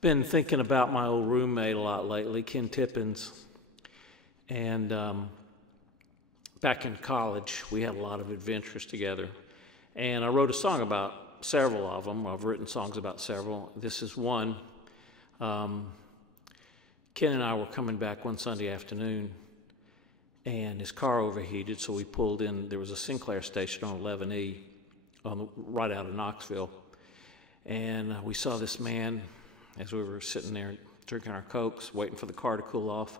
Been thinking about my old roommate a lot lately, Ken Tippins. And back in college, we had a lot of adventures together. And I wrote a song about several of them. I've written songs about several. This is one. Ken and I were coming back one Sunday afternoon, and his car overheated, so we pulled in. There was a Sinclair station on 11E right out of Knoxville. And we saw this man as we were sitting there drinking our Cokes, waiting for the car to cool off.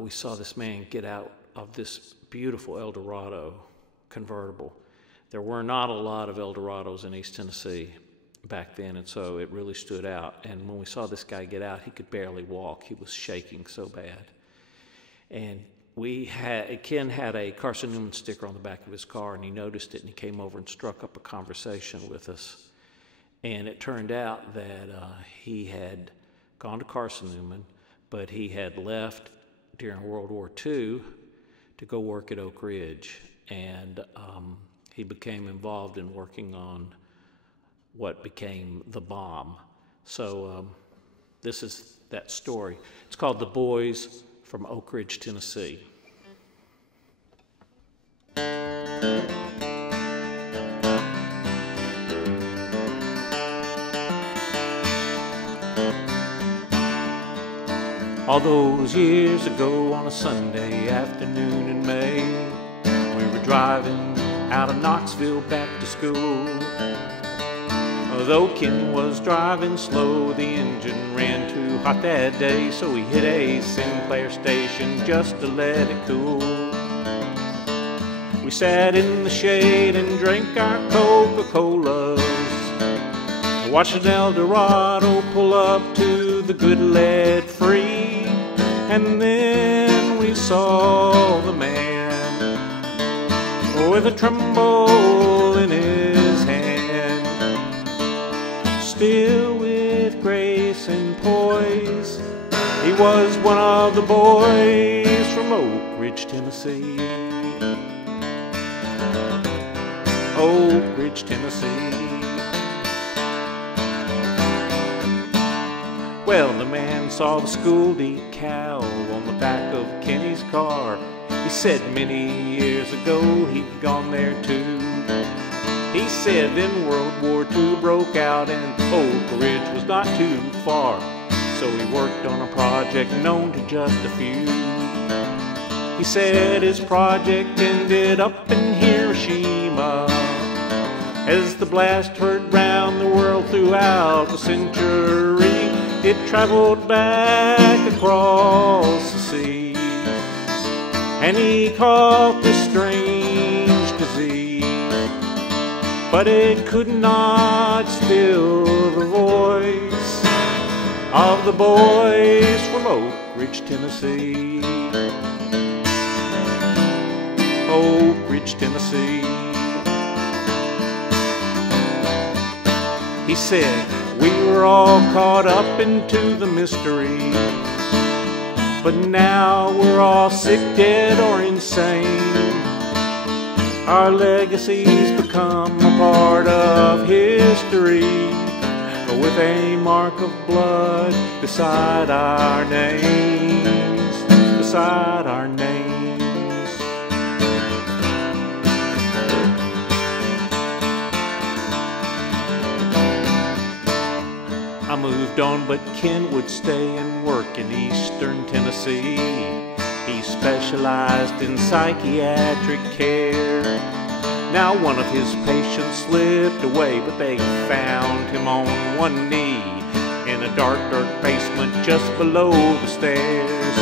We saw this man get out of this beautiful Eldorado convertible. There were not a lot of Eldorados in East Tennessee back then, and so it really stood out. And when we saw this guy get out, he could barely walk. He was shaking so bad. And Ken had a Carson-Newman sticker on the back of his car, and he noticed it, and he came over and struck up a conversation with us. And it turned out that he had gone to Carson-Newman, but he had left during World War II to go work at Oak Ridge. And he became involved in working on what became the bomb. So this is that story. It's called The Boys from Oak Ridge, Tennessee. All those years ago on a Sunday afternoon in May, we were driving out of Knoxville back to school. Though Ken was driving slow, the engine ran too hot that day, so we hit a Sinclair station just to let it cool. We sat in the shade and drank our Coca-Colas, watched an Eldorado pull up to the good lead free. And then we saw the man with a tremble in his hand, still with grace and poise. He was one of the boys from Oak Ridge, Tennessee. Oak Ridge, Tennessee. Well, the man saw the school decal on the back of Kenny's car. He said many years ago he'd gone there too. He said then World War II broke out and Oak Ridge was not too far, so he worked on a project known to just a few. He said his project ended up in Hiroshima as the blast heard round the world throughout the century. It traveled back across the sea, and he caught this strange disease, but it could not still the voice of the boys from Oak Ridge, Tennessee. Oak Ridge, Tennessee. He said, we were all caught up into the mystery, but now we're all sick, dead, or insane. Our legacies become a part of history, with a mark of blood beside our names, beside our names. I moved on, but Ken would stay and work in eastern Tennessee. He specialized in psychiatric care. Now one of his patients slipped away, but they found him on one knee in a dark, dark basement just below the stairs.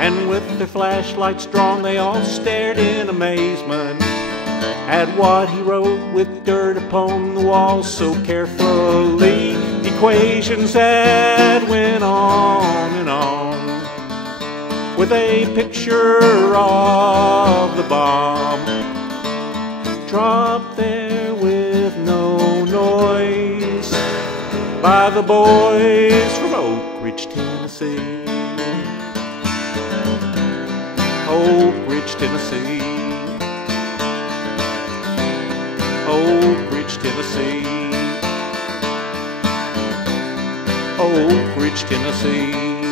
And with their flashlights drawn, they all stared in amazement at what he wrote with dirt upon the walls so carefully. Equations that went on and on, with a picture of the bomb dropped there with no noise by the boys from Oak Ridge, Tennessee. Oak Ridge, Tennessee. Oak Ridge, Tennessee. Oak Ridge, Tennessee.